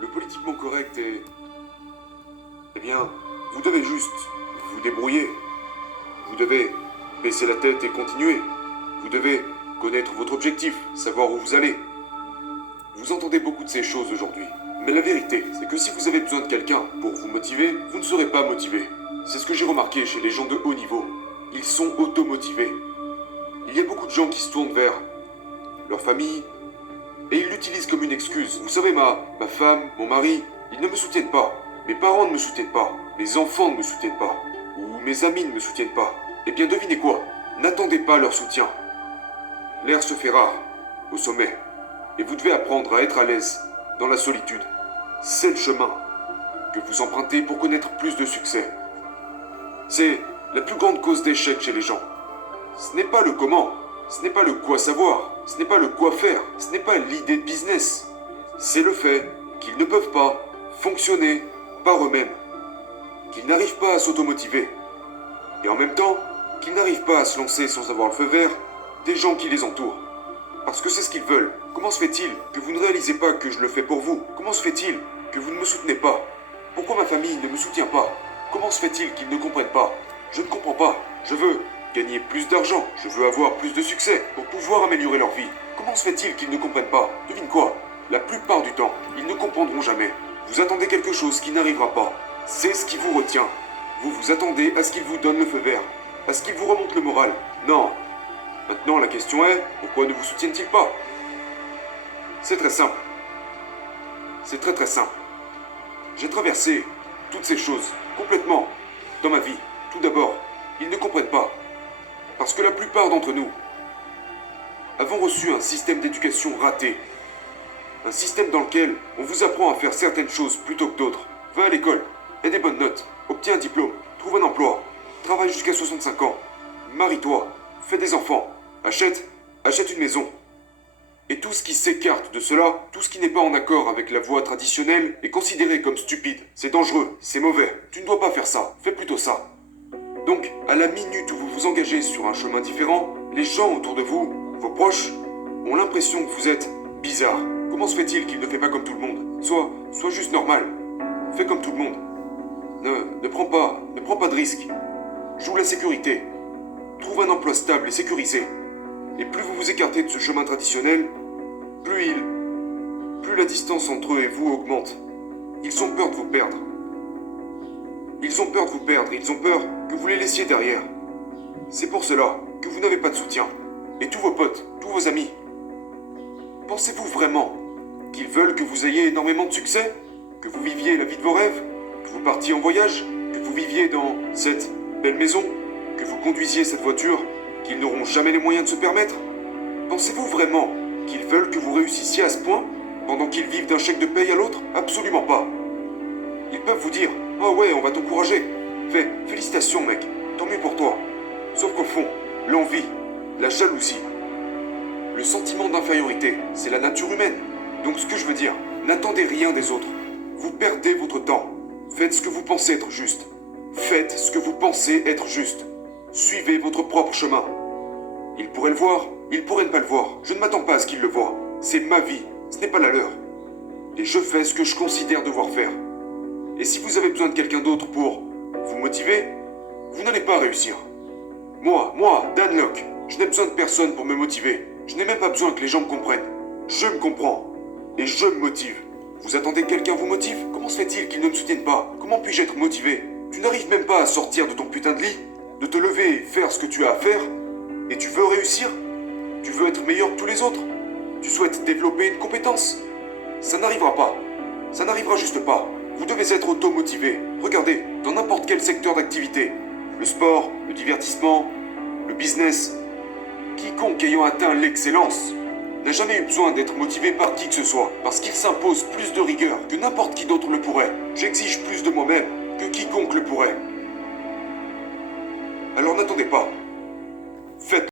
Le politiquement correct est... Eh bien, vous devez juste vous débrouiller. Vous devez baisser la tête et continuer. Vous devez connaître votre objectif, savoir où vous allez. Vous entendez beaucoup de ces choses aujourd'hui. Mais la vérité, c'est que si vous avez besoin de quelqu'un pour vous motiver, vous ne serez pas motivé. C'est ce que j'ai remarqué chez les gens de haut niveau. Ils sont automotivés. Il y a beaucoup de gens qui se tournent vers leur famille et ils l'utilisent comme une excuse. Vous savez, ma femme, mon mari, ils ne me soutiennent pas. Mes parents ne me soutiennent pas. Mes enfants ne me soutiennent pas. Ou mes amis ne me soutiennent pas. Eh bien, devinez quoi? N'attendez pas leur soutien. L'air se fait rare au sommet. Et vous devez apprendre à être à l'aise dans la solitude. C'est le chemin que vous empruntez pour connaître plus de succès. C'est la plus grande cause d'échec chez les gens. Ce n'est pas le comment, ce n'est pas le quoi savoir, ce n'est pas le quoi faire, ce n'est pas l'idée de business. C'est le fait qu'ils ne peuvent pas fonctionner par eux-mêmes, qu'ils n'arrivent pas à s'automotiver, et en même temps qu'ils n'arrivent pas à se lancer sans avoir le feu vert des gens qui les entourent. Parce que c'est ce qu'ils veulent. Comment se fait-il que vous ne réalisez pas que je le fais pour vous? Comment se fait-il que vous ne me soutenez pas? Pourquoi ma famille ne me soutient pas? Comment se fait-il qu'ils ne comprennent pas? Je ne comprends pas. Je veux gagner plus d'argent. Je veux avoir plus de succès pour pouvoir améliorer leur vie. Comment se fait-il qu'ils ne comprennent pas? Devine quoi? La plupart du temps, ils ne comprendront jamais. Vous attendez quelque chose qui n'arrivera pas. C'est ce qui vous retient. Vous vous attendez à ce qu'ils vous donnent le feu vert, à ce qu'ils vous remontent le moral. Non. Maintenant, la question est, pourquoi ne vous soutiennent-ils pas? C'est très simple. C'est très très simple. J'ai traversé toutes ces choses, complètement, dans ma vie. Tout d'abord, ils ne comprennent pas. Parce que la plupart d'entre nous avons reçu un système d'éducation raté. Un système dans lequel on vous apprend à faire certaines choses plutôt que d'autres. Va à l'école, aie des bonnes notes, obtiens un diplôme, trouve un emploi, travaille jusqu'à 65 ans, marie-toi, fais des enfants, achète une maison. Et tout ce qui s'écarte de cela, tout ce qui n'est pas en accord avec la voie traditionnelle, est considéré comme stupide. C'est dangereux, c'est mauvais. Tu ne dois pas faire ça, fais plutôt ça. Donc, à la minute où vous vous engagez sur un chemin différent, les gens autour de vous, vos proches, ont l'impression que vous êtes bizarre. Comment se fait-il qu'il ne fait pas comme tout le monde? Sois juste normal. Fais comme tout le monde. Ne prends pas de risques. Joue la sécurité. Trouve un emploi stable et sécurisé. Et plus vous vous écartez de ce chemin traditionnel, plus la distance entre eux et vous augmente. Ils ont peur de vous perdre. Ils ont peur de vous perdre, ils ont peur que vous les laissiez derrière. C'est pour cela que vous n'avez pas de soutien. Et tous vos potes, tous vos amis. Pensez-vous vraiment qu'ils veulent que vous ayez énormément de succès? Que vous viviez la vie de vos rêves? Que vous partiez en voyage? Que vous viviez dans cette belle maison? Que vous conduisiez cette voiture qu'ils n'auront jamais les moyens de se permettre? Pensez-vous vraiment qu'ils veulent que vous réussissiez à ce point, pendant qu'ils vivent d'un chèque de paye à l'autre? Absolument pas. Ils peuvent vous dire « Oh ouais, on va t'encourager. Félicitations mec, tant mieux pour toi. » Sauf qu'au fond, l'envie, la jalousie, le sentiment d'infériorité, c'est la nature humaine. Donc ce que je veux dire, n'attendez rien des autres. Vous perdez votre temps. Faites ce que vous pensez être juste. Faites ce que vous pensez être juste. Suivez votre propre chemin. Ils pourraient le voir, ils pourraient ne pas le voir. Je ne m'attends pas à ce qu'ils le voient. C'est ma vie, ce n'est pas la leur. Et je fais ce que je considère devoir faire. Et si vous avez besoin de quelqu'un d'autre pour vous motiver, vous n'allez pas réussir. Moi, Dan Locke, je n'ai besoin de personne pour me motiver. Je n'ai même pas besoin que les gens me comprennent. Je me comprends. Et je me motive. Vous attendez que quelqu'un vous motive? Comment se fait-il qu'ils ne me soutiennent pas? Comment puis-je être motivé? Tu n'arrives même pas à sortir de ton putain de lit, de te lever et faire ce que tu as à faire? Et tu veux réussir? Tu veux être meilleur que tous les autres? Tu souhaites développer une compétence? Ça n'arrivera pas. Ça n'arrivera juste pas. Vous devez être auto-motivé. Regardez, dans n'importe quel secteur d'activité. Le sport, le divertissement, le business. Quiconque ayant atteint l'excellence n'a jamais eu besoin d'être motivé par qui que ce soit, parce qu'il s'impose plus de rigueur que n'importe qui d'autre le pourrait. J'exige plus de moi-même que quiconque le pourrait. Alors n'attendez pas. Faites